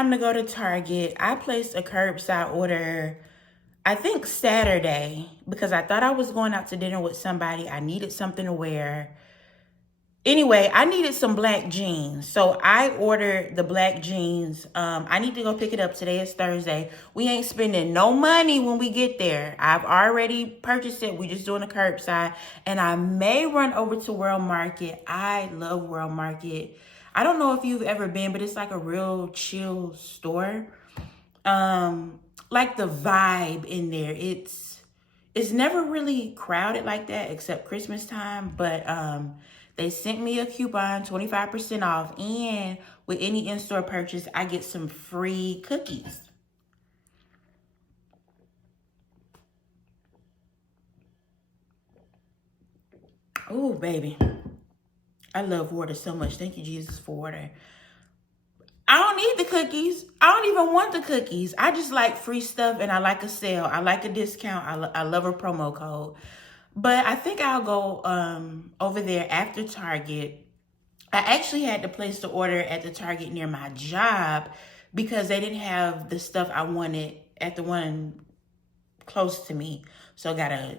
time to go to Target. I placed a curbside order, I think Saturday, because I thought I was going out to dinner with somebody. I needed something to wear. Anyway, I needed some black jeans. So I ordered the black jeans. I need to go pick it up. Today is Thursday. We ain't spending no money when we get there. I've already purchased it. We just doing a curbside. And I may run over to World Market. I love World Market. I don't know if you've ever been, but it's like a real chill store. Like the vibe in there. It's never really crowded like that except Christmas time. But they sent me a coupon, 25% off, and with any in-store purchase, I get some free cookies. Oh, baby. I love water so much. Thank you, Jesus, for water. I don't need the cookies. I don't even want the cookies. I just like free stuff, and I like a sale. I like a discount. I love a promo code. But I think I'll go over there after Target. I actually had to place the order at the Target near my job because they didn't have the stuff I wanted at the one close to me. So gotta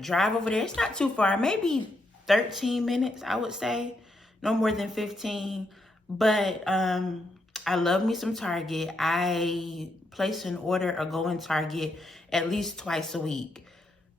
drive over there. It's not too far, maybe 13 minutes, I would say. No more than 15. But I love me some Target. I place an order or go in Target at least twice a week.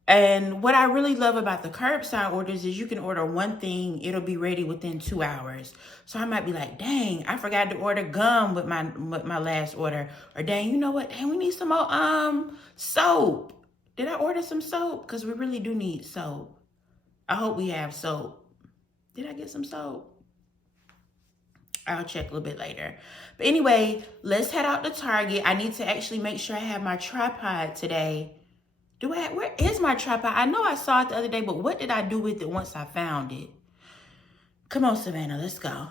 And what I really love about the curbside orders is you can order one thing, it'll be ready within 2 hours. So I might be like, dang, I forgot to order gum with my last order. Or dang, you know what? Dang, we need some more soap. Did I order some soap? Because we really do need soap. I hope we have soap. Did I get some soap? I'll check a little bit later. But anyway, let's head out to Target. I need to actually make sure I have my tripod today. Where is my tripod? I know I saw it the other day, but what did I do with it once I found it? Come on, Savannah, let's go.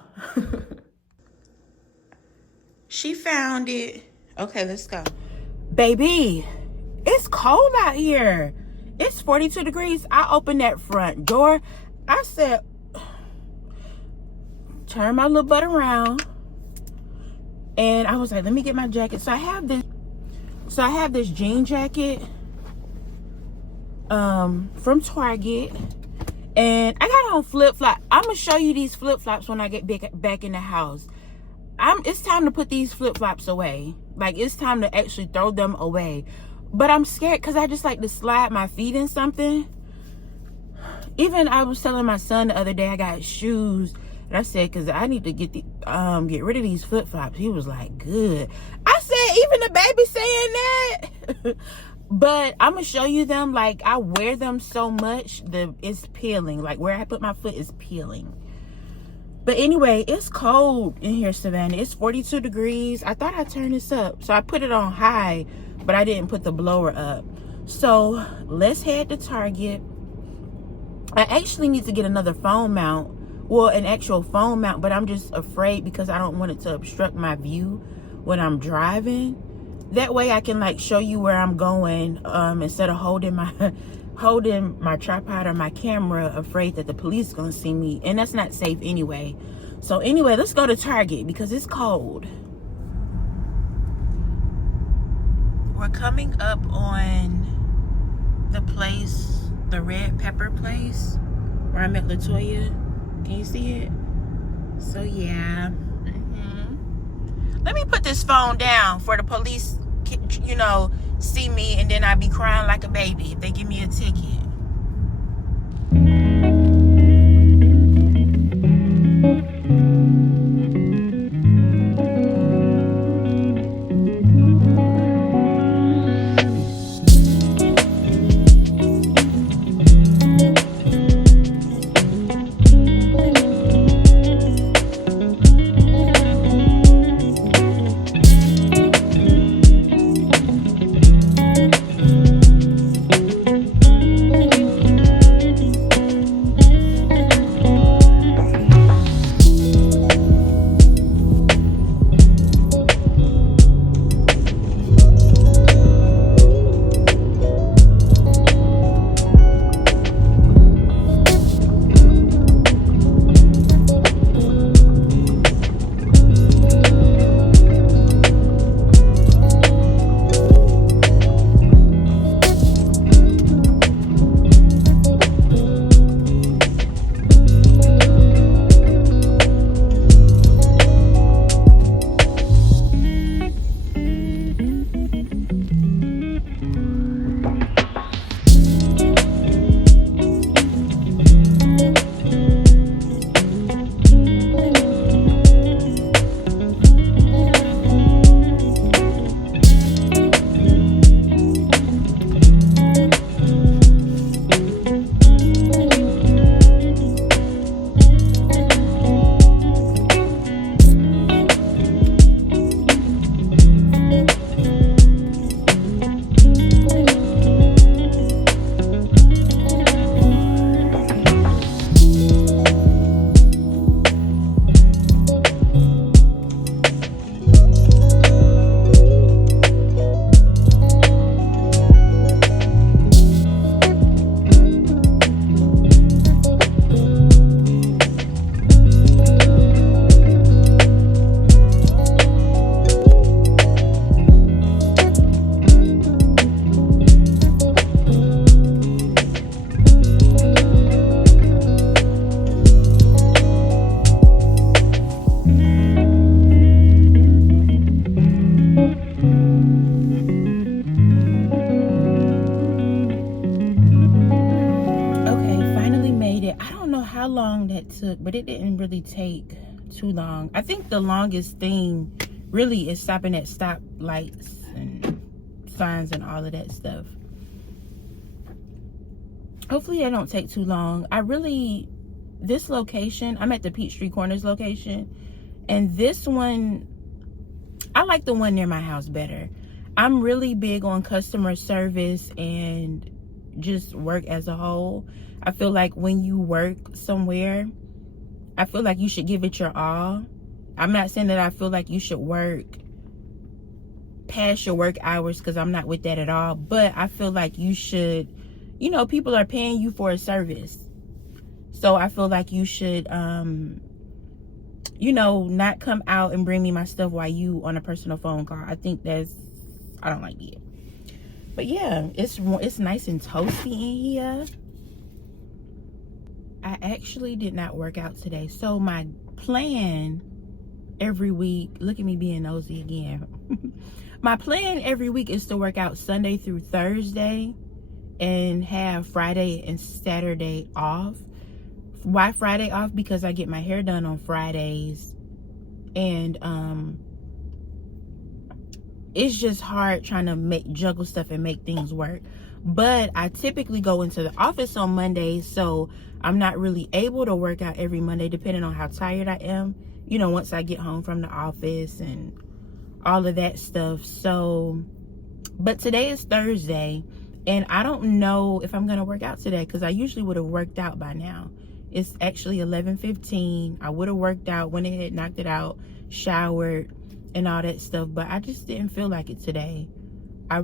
She found it. Okay, let's go. Baby, it's cold out here. It's 42 degrees. I opened that front door. I said, turn my little butt around. And I was like, let me get my jacket. So I have this jean jacket from Target, and I got on flip-flop. I'm gonna show you these flip-flops when I get back in the house. It's time to put these flip-flops away. Like, it's time to actually throw them away. But I'm scared because I just like to slide my feet in something. Even I was telling my son the other day I got shoes, and I said, because I need to get rid of these flip-flops. He was like, good. I said, even the baby saying that? But I'm going to show you them. Like, I wear them so much, it's peeling. Like, where I put my foot is peeling. But anyway, it's cold in here, Savannah. It's 42 degrees. I thought I turned this up. So I put it on high, but I didn't put the blower up. So let's head to Target. I actually need to get another phone mount. Well, an actual phone mount, but I'm just afraid because I don't want it to obstruct my view when I'm driving. That way I can like show you where I'm going instead of holding my tripod or my camera, afraid that the police gonna see me, and that's not safe anyway. So anyway, let's go to Target because it's cold. We're coming up on the place, the red pepper place where I met Latoya. Can you see it? So yeah. Let me put this phone down for the police, you know, see me, and then I'd be crying like a baby if they give me a ticket. how long that took, but it didn't really take too long. I think the longest thing really is stopping at stop lights and signs and all of that stuff. Hopefully that don't take too long. This location, I'm at the Peachtree Corners location, and this one, I like the one near my house better. I'm really big on customer service and just work as a whole. I feel like when you work somewhere, I feel like you should give it your all. I'm not saying that I feel like you should work past your work hours, because I'm not with that at all, but I feel like you should, you know, people are paying you for a service. So I feel like you should, you know, not come out and bring me my stuff while you on a personal phone call. I think I don't like it. But yeah, it's nice and toasty in here. I actually did not work out today. So my plan every week, look at me being nosy again. My plan every week is to work out Sunday through Thursday and have Friday and Saturday off. Why Friday off? Because I get my hair done on Fridays, and it's just hard trying to juggle stuff and make things work. But I typically go into the office on Mondays, so I'm not really able to work out every Monday, depending on how tired I am, you know, once I get home from the office and all of that stuff. So, but today is Thursday, and I don't know if I'm gonna work out today, because I usually would have worked out by now. It's actually 11:15. I would have worked out, went ahead, knocked it out, showered and all that stuff, but I just didn't feel like it today. I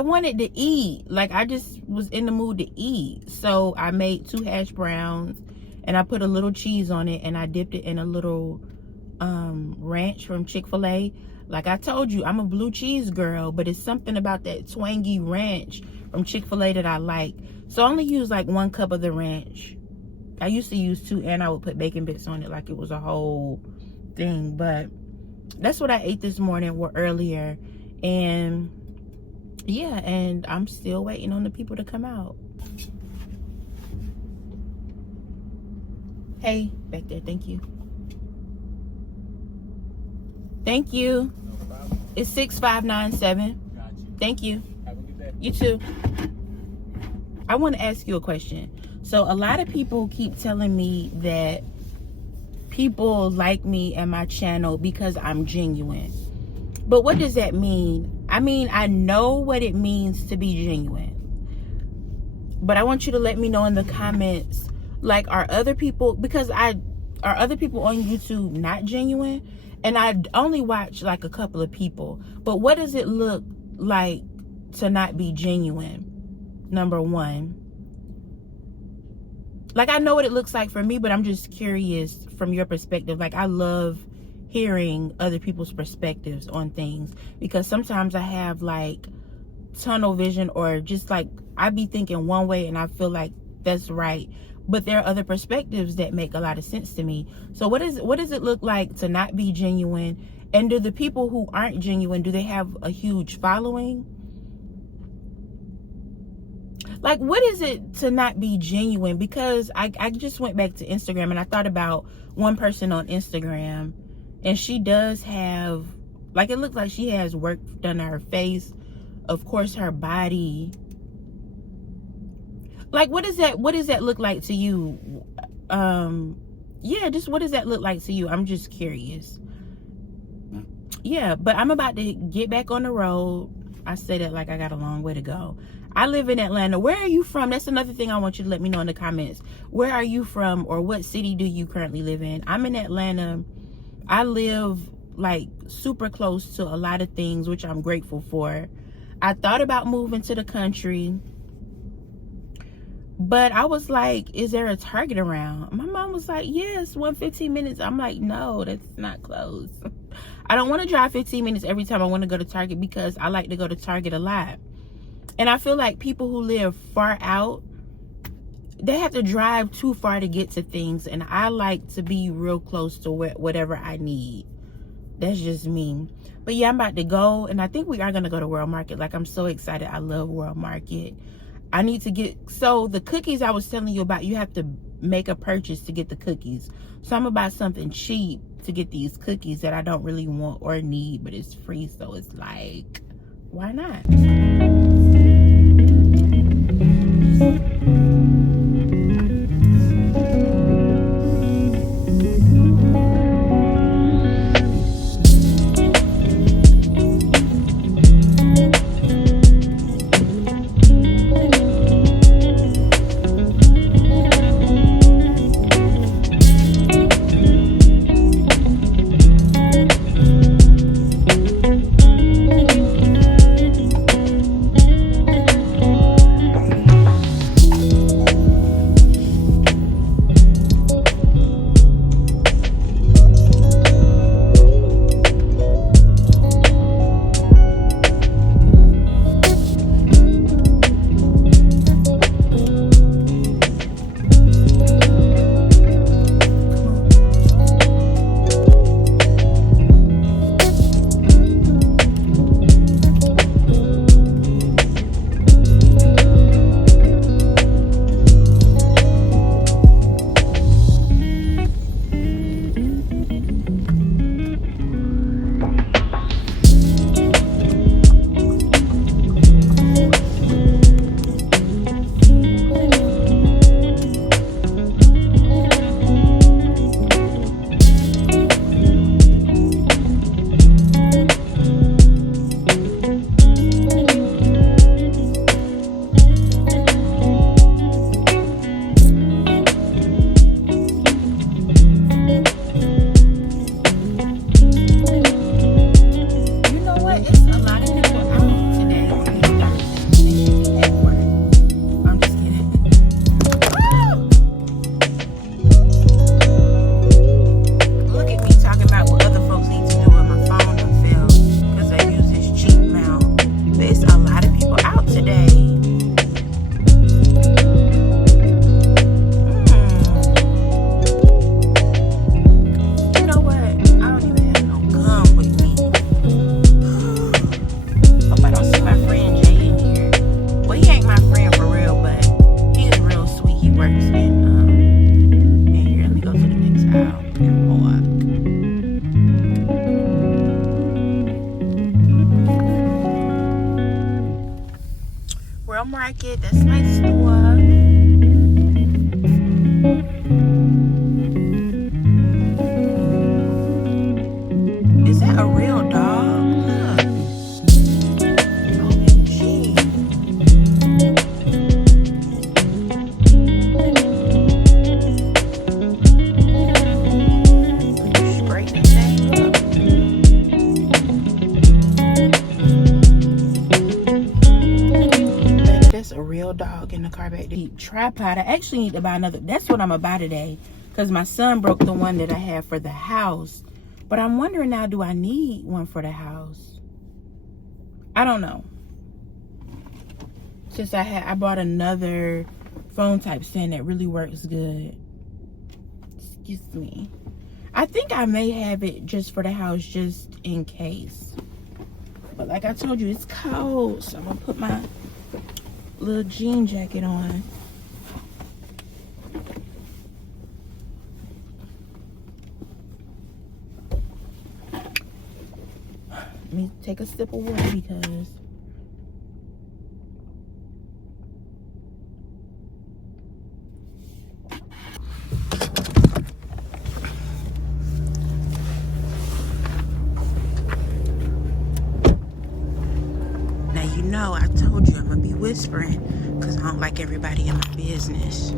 wanted to eat. Like, I just was in the mood to eat. So I made 2 hash browns, and I put a little cheese on it, and I dipped it in a little ranch from Chick-fil-A. Like I told you, I'm a blue cheese girl, but it's something about that twangy ranch from Chick-fil-A that I like. So I only use like 1 cup of the ranch. I used to use 2, and I would put bacon bits on it like it was a whole thing. But that's what I ate this morning or earlier. And yeah, and I'm still waiting on the people to come out. Hey, back there, thank you. Thank you. No problem. It's 6597. Got you. Thank you. Have a good day. You too. I want to ask you a question. So a lot of people keep telling me that people like me and my channel because I'm genuine. But what does that mean? I mean, I know what it means to be genuine. But I want you to let me know in the comments, like, are other people on YouTube not genuine? And I only watch like a couple of people. But what does it look like to not be genuine? Number one. Like, I know what it looks like for me, but I'm just curious from your perspective. Like, I love hearing other people's perspectives on things, because sometimes I have like tunnel vision, or just like I be thinking one way and I feel like that's right, but there are other perspectives that make a lot of sense to me. So what does it look like to not be genuine? And do the people who aren't genuine, do they have a huge following? Like, what is it to not be genuine? Because I just went back to Instagram, and I thought about one person on Instagram, and she does have, like, it looks like she has work done to her face, of course her body. Like, what does that look like to you? Yeah, just what does that look like to you? I'm just curious. Yeah, but I'm about to get back on the road. I say that like I got a long way to go. I live in Atlanta. Where are you from? That's another thing I want you to let me know in the comments. Where are you from, or what city do you currently live in? I'm in Atlanta. I live like super close to a lot of things, which I'm grateful for. I thought about moving to the country, but I was like, is there a Target around? My mom was like, yes, 15 minutes. I'm like, no, that's not close. I don't want to drive 15 minutes every time I want to go to Target, because I like to go to Target a lot. And I feel like people who live far out, they have to drive too far to get to things. And I like to be real close to whatever I need. That's just me. But yeah, I'm about to go, and I think we are gonna go to World Market. Like, I'm so excited. I love World Market. I need to get, so the cookies I was telling you about, you have to make a purchase to get the cookies. So I'm about something cheap to get these cookies that I don't really want or need, but it's free, so it's like, why not? Market. That's my store. Is that a real dog? Look. OMG. Spray that thing up. That's a real dog in the car back there. Tripod. I actually need to buy another. That's what I'm gonna buy today, because my son broke the one that I have for the house. But I'm wondering now, do I need one for the house? I don't know. Since I bought another phone type stand that really works good. Excuse me. I think I may have it just for the house, just in case. But like I told you, it's cold, so I'm gonna put my little jean jacket on. Let me take a sip of water because now you know I told you I'm gonna be whispering because I don't like everybody in my business.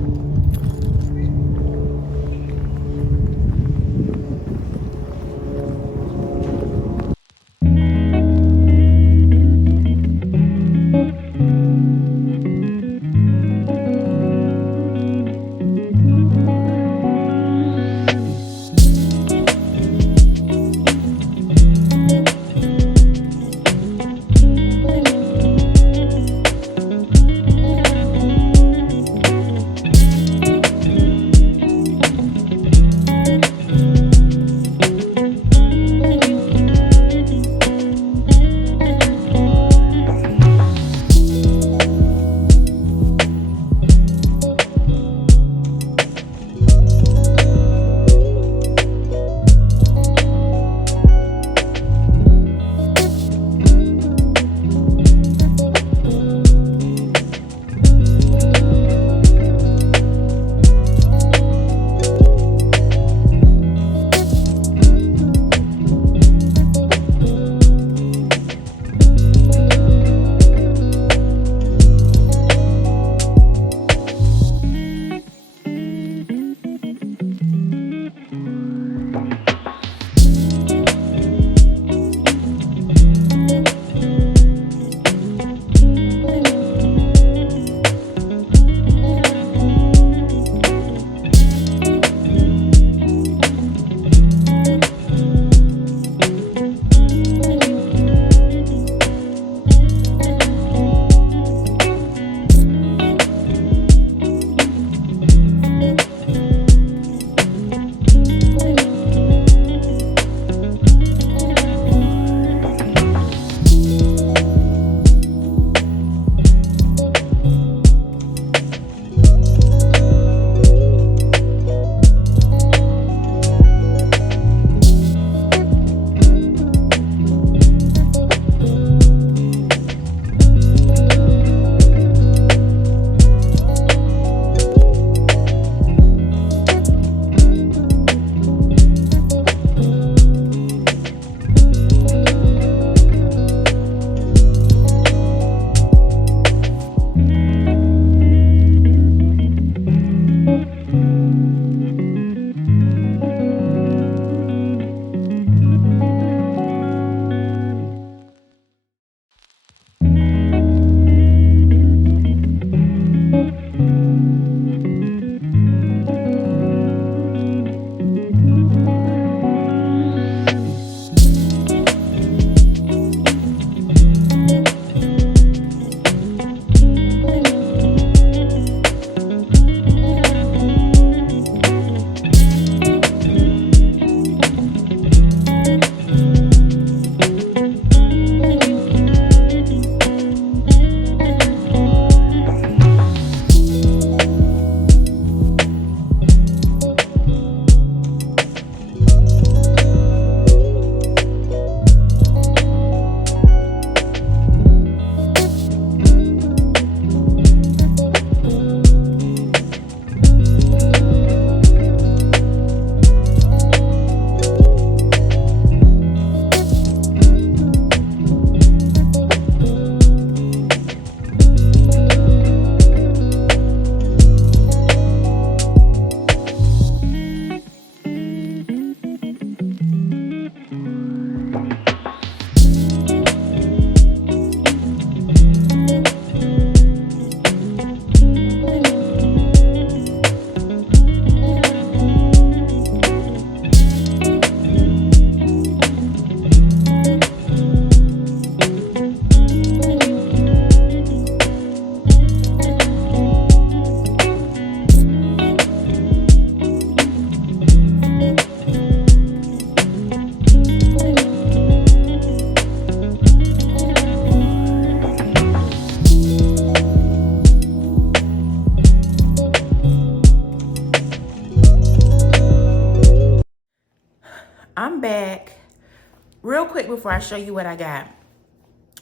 before I show you what I got.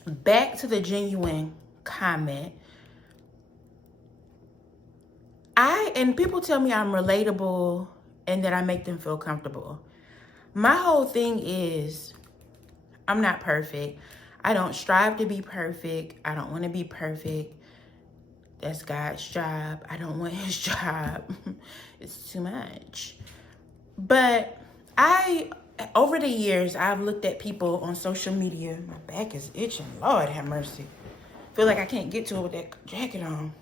Back to the genuine comment. And people tell me I'm relatable and that I make them feel comfortable. My whole thing is, I'm not perfect. I don't strive to be perfect. I don't want to be perfect. That's God's job. I don't want his job. It's too much. But over the years, I've looked at people on social media. My back is itching. Lord have mercy. Feel like I can't get to it with that jacket on.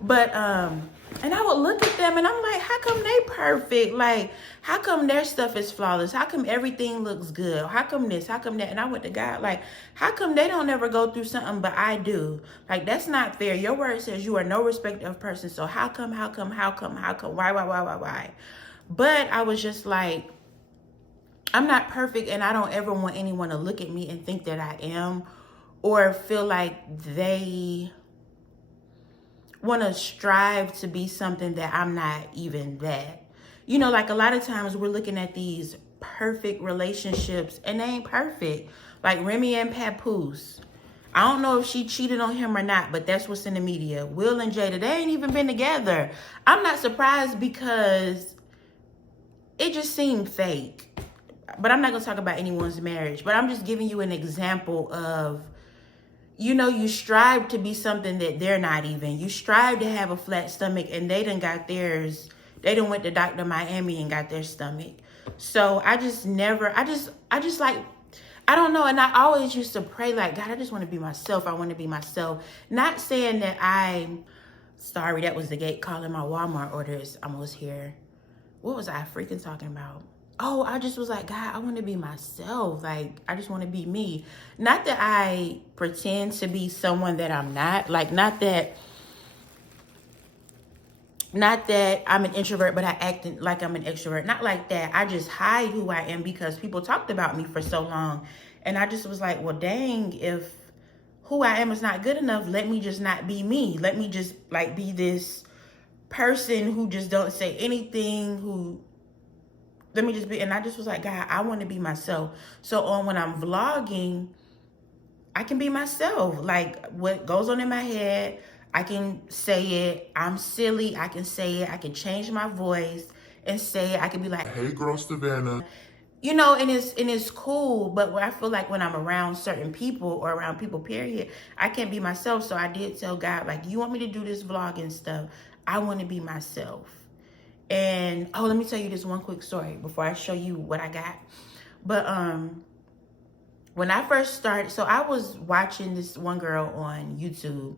But and I would look at them and I'm like, how come they perfect? Like, how come their stuff is flawless? How come everything looks good? How come this? How come that? And I went to God, like, how come they don't ever go through something but I do? Like, that's not fair. Your word says you are no respecter of person. So how come? Why? But I was just like, I'm not perfect, and I don't ever want anyone to look at me and think that I am, or feel like they want to strive to be something that I'm not even that. You know, like a lot of times we're looking at these perfect relationships and they ain't perfect. Like Remy and Papoose. I don't know if she cheated on him or not, but that's what's in the media. Will and Jada, they ain't even been together. I'm not surprised because it just seemed fake. But I'm not going to talk about anyone's marriage. But I'm just giving you an example of, you know, you strive to be something that they're not even. You strive to have a flat stomach and they done got theirs. They done went to Dr. Miami and got their stomach. So I just like, I don't know. And I always used to pray like, God, I just want to be myself. I want to be myself. Not saying that sorry, that was the gate calling. My Walmart order is almost here. What was I freaking talking about? Oh, I just was like, God, I want to be myself. Like, I just want to be me. Not that I pretend to be someone that I'm not. Like, not that I'm an introvert, but I act like I'm an extrovert. Not like that. I just hide who I am because people talked about me for so long. And I just was like, well, dang, if who I am is not good enough, let me just not be me. Let me just, like, be this person who just don't say anything, let me just be, and I just was like, God, I want to be myself. So when I'm vlogging, I can be myself. Like, what goes on in my head, I can say it. I'm silly, I can say it. I can change my voice and say it. I can be like, hey, girl, Savannah. You know, and it's cool, but I feel like when I'm around certain people or around people, period, I can't be myself. So I did tell God, like, you want me to do this vlog and stuff? I want to be myself. And, oh, let me tell you this one quick story before I show you what I got. But when I first started, so I was watching this one girl on YouTube.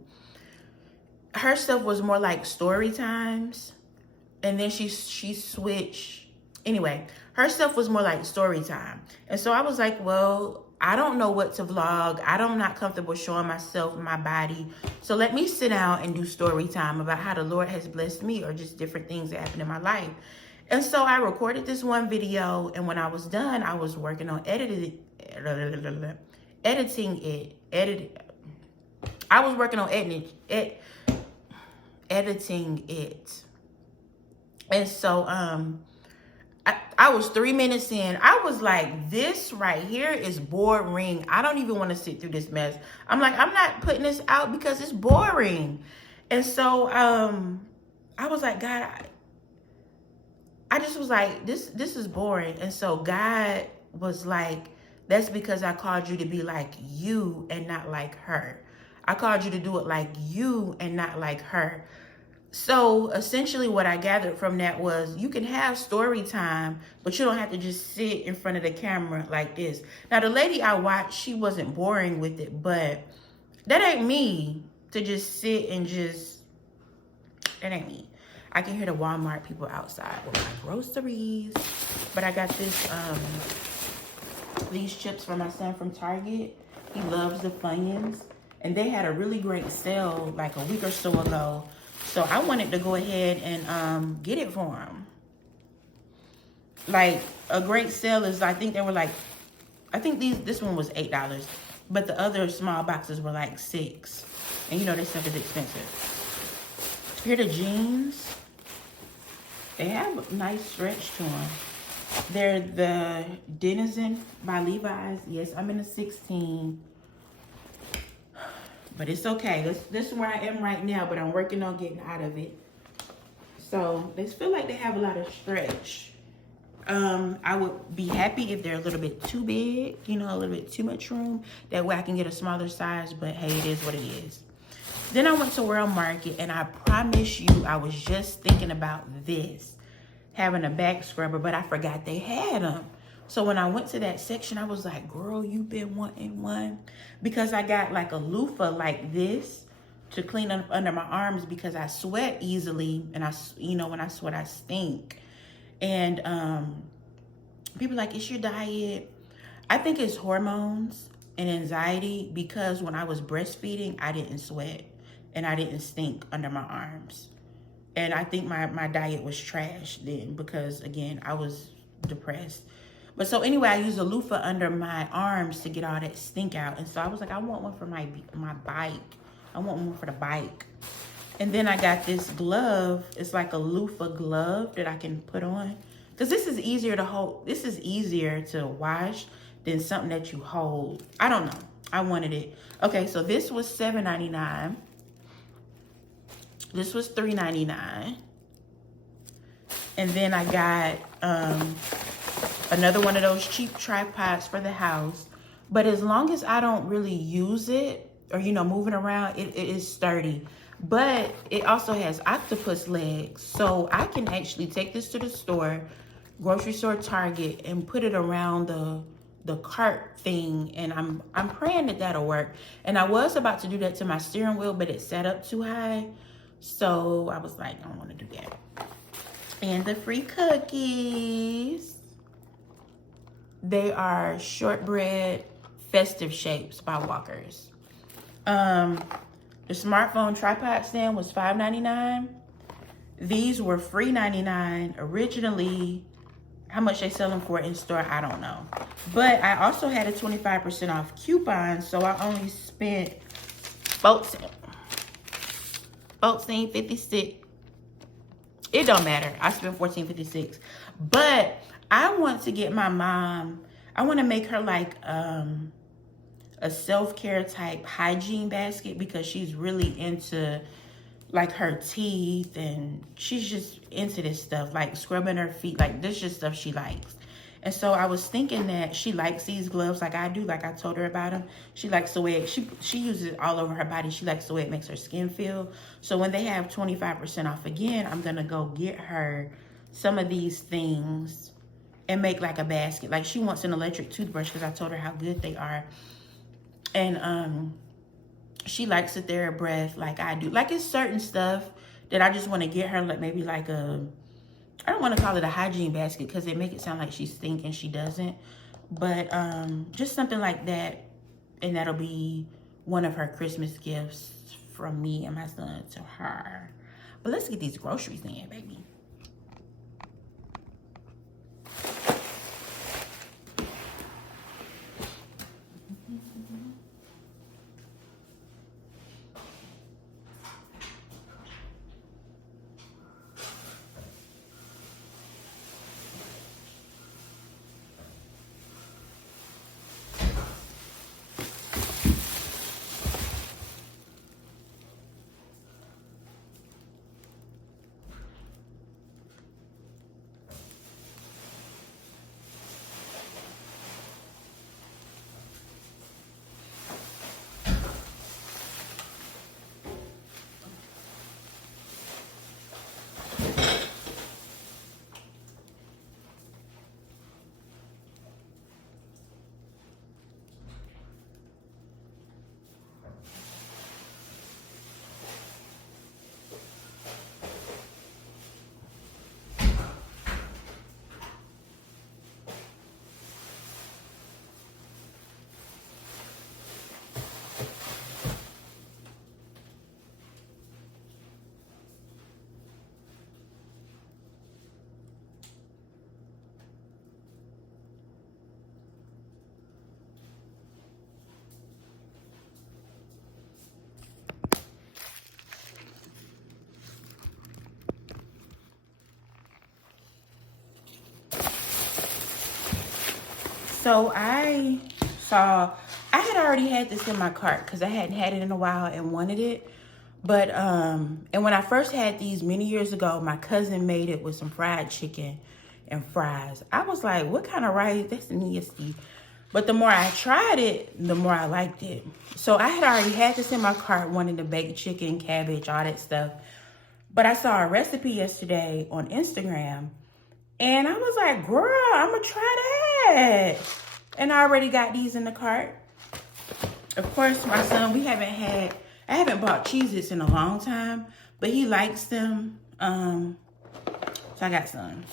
Her stuff was more like story times. And then she switched. Anyway, her stuff was more like story time. And so I was like, well, I don't know what to vlog. I'm not comfortable showing myself, my body. So let me sit down and do story time about how the Lord has blessed me or just different things that happen in my life. And so I recorded this one video. And when I was done, I was working on editing it. I was working on editing it. And so, I was 3 minutes in. I was like, this right here is boring. I don't even want to sit through this mess. I'm like, I'm not putting this out because it's boring. And so I was like, God, I just was like, this is boring. And so God was like, that's because I called you to be like you and not like her. I called you to do it like you and not like her. So essentially what I gathered from that was you can have story time, but you don't have to just sit in front of the camera like this. Now, the lady I watched, she wasn't boring with it, but that ain't me to just sit and that ain't me. I can hear the Walmart people outside with my groceries, but I got these chips for my son from Target. He loves the Funyuns, and they had a really great sale like a week or so ago. So I wanted to go ahead and get it for him. Like, a great sale is, I think this one was $8, but the other small boxes were like $6. And you know, this stuff is expensive. Here are the jeans. They have a nice stretch to them. They're the Denizen by Levi's. Yes, I'm in a 16. But it's okay. This is where I am right now, but I'm working on getting out of it. So they feel like they have a lot of stretch. I would be happy if they're a little bit too big, you know, a little bit too much room. That way I can get a smaller size, but hey, it is what it is. Then I went to World Market, and I promise you, I was just thinking about this, having a back scrubber, but I forgot they had them. So when I went to that section, I was like, girl, you've been wanting one. Because I got like a loofah like this to clean up under my arms because I sweat easily. And you know, when I sweat, I stink. And people are like, it's your diet. I think it's hormones and anxiety because when I was breastfeeding, I didn't sweat and I didn't stink under my arms. And I think my diet was trash then because, again, I was depressed. But so anyway, I used a loofah under my arms to get all that stink out. And so I was like, I want one for my bike. I want one for the bike. And then I got this glove. It's like a loofah glove that I can put on. Because this is easier to hold. This is easier to wash than something that you hold. I don't know. I wanted it. Okay, so this was $7.99. This was $3.99. And then I got another one of those cheap tripods for the house. But as long as I don't really use it or, you know, moving around, it is sturdy. But it also has octopus legs. So I can actually take this to the store, grocery store, Target, and put it around the cart thing. And I'm praying that that'll work. And I was about to do that to my steering wheel, but it sat up too high. So I was like, I don't want to do that. And the free cookies. They are shortbread festive shapes by Walker's. The smartphone tripod stand was $5.99. These were free $99 originally. How much they sell them for in store, I don't know. But I also had a 25% off coupon, so I only spent $14.56. It don't matter. I spent $14.56. But I want to get my mom, I want to make her like a self-care type hygiene basket because she's really into like her teeth and she's just into this stuff, like scrubbing her feet. Like this just stuff she likes. And so I was thinking that she likes these gloves like I do, like I told her about them. She likes the way it, she uses it all over her body. She likes the way it makes her skin feel. So when they have 25% off again, I'm going to go get her some of these things and make like a basket. Like she wants an electric toothbrush because I told her how good they are. And she likes a TheraBreath like I do. Like it's certain stuff that I just want to get her, like maybe like a, I don't want to call it a hygiene basket because it make it sound like she stink and she doesn't. But just something like that. And that'll be one of her Christmas gifts from me and my son to her. But let's get these groceries in, baby. So I had already had this in my cart because I hadn't had it in a while and wanted it. But, and when I first had these many years ago, my cousin made it with some fried chicken and fries. I was like, what kind of rice? That's nasty. But the more I tried it, the more I liked it. So I had already had this in my cart, wanting to bake chicken, cabbage, all that stuff. But I saw a recipe yesterday on Instagram, and I was like, girl, I'm gonna try that. And I already got these in the cart. Of course, my son, I haven't bought Cheez-Its in a long time, but he likes them. So I got some.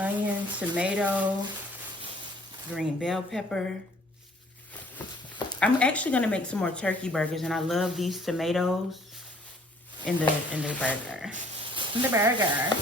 Onion, tomato, green bell pepper. I'm actually gonna make some more turkey burgers, and I love these tomatoes in the burger. In the burger.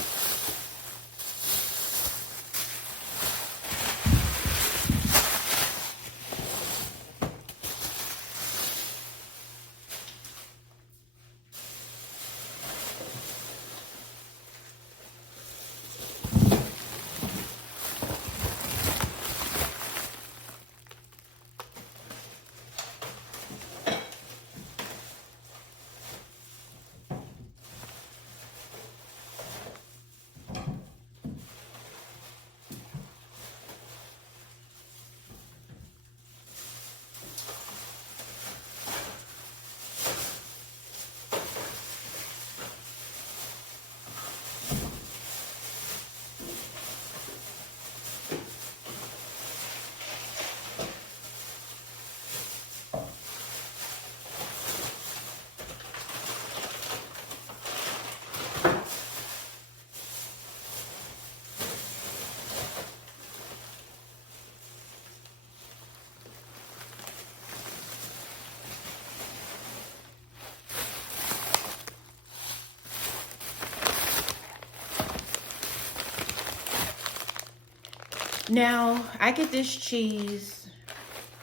Now, I get this cheese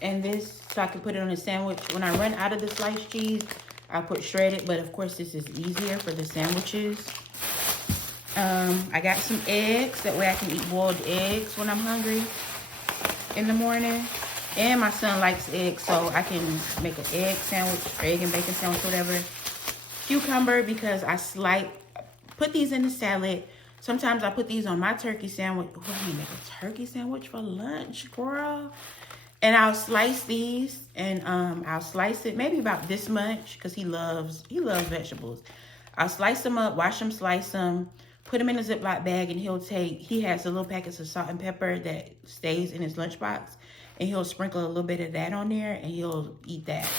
and this so I can put it on a sandwich. When I run out of the sliced cheese, I'll put shredded, but of course this is easier for the sandwiches. I got some eggs, that way I can eat boiled eggs when I'm hungry in the morning. And my son likes eggs, so I can make an egg sandwich, or egg and bacon sandwich, whatever. Cucumber, because I put these in the salad. Sometimes I put these on my turkey sandwich. What do you make a turkey sandwich for lunch, girl? And I'll slice these, and I'll slice it maybe about this much, because he loves vegetables. I'll slice them up, wash them, slice them, put them in a Ziploc bag, and he has a little packets of salt and pepper that stays in his lunchbox, and he'll sprinkle a little bit of that on there, and he'll eat that.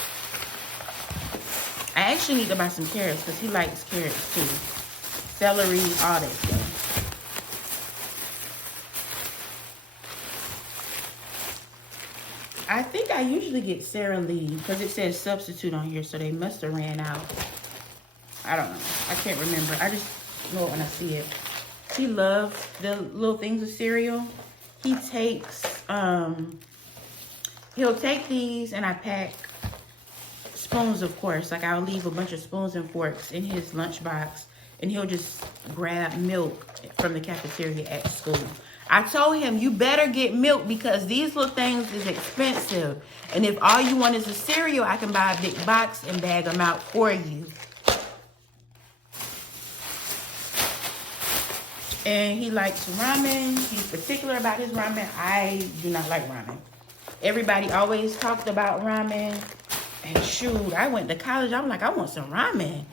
I actually need to buy some carrots, because he likes carrots too. Celery, all that stuff. I think I usually get Sara Lee, because it says substitute on here, so they must have ran out. I don't know. I can't remember. I just know it when I see it. He loves the little things of cereal. He takes, he'll take these, and I pack spoons, of course. Like, I'll leave a bunch of spoons and forks in his lunchbox, and he'll just grab milk from the cafeteria at school. I told him, you better get milk, because these little things is expensive. And if all you want is a cereal, I can buy a big box and bag them out for you. And he likes ramen. He's particular about his ramen. I do not like ramen. Everybody always talked about ramen. And shoot, I went to college. I'm like, I want some ramen.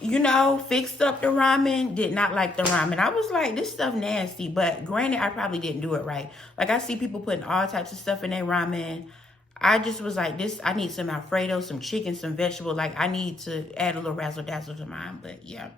You know, fixed up the ramen, did not like the ramen. I was like, this stuff nasty. But granted, I probably didn't do it right. Like, I see people putting all types of stuff in their ramen. I just was like, I need some Alfredo, some chicken, some vegetable. Like, I need to add a little razzle-dazzle to mine. But, yeah.